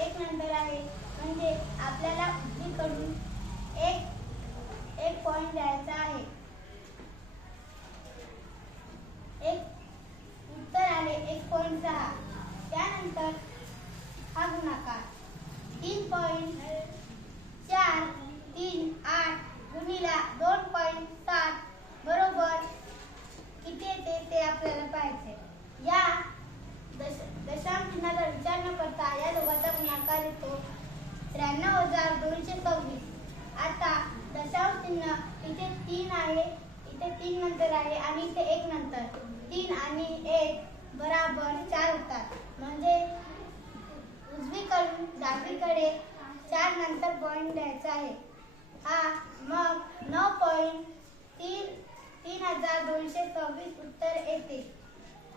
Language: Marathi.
एक नंतर आहे म्हणजे आपल्याला उजवीकडून एक पॉइंट द्यायचा आहे. उत्तर आले 1.6. त्यानंतर हा गुणाकार 3.438 गुणिले 2.7 बरोबर किती येते ते आपल्याला पाहायचे. या दशांश चिन्हाचा विचार न करता या दोघांचा गुणाकार येतो 93,226. आता दशांश चिन्ह इथे 3 आहे, इथे 3 नंतर आहे आणि इथे 1 नंतर. 3 आणि 1 बराबर 4 होतात. म्हणजे उजवीकडून डावीकडे 4 नंतर पॉइंट द्यायचा आहे. हा मग 9.3226 उत्तर येते.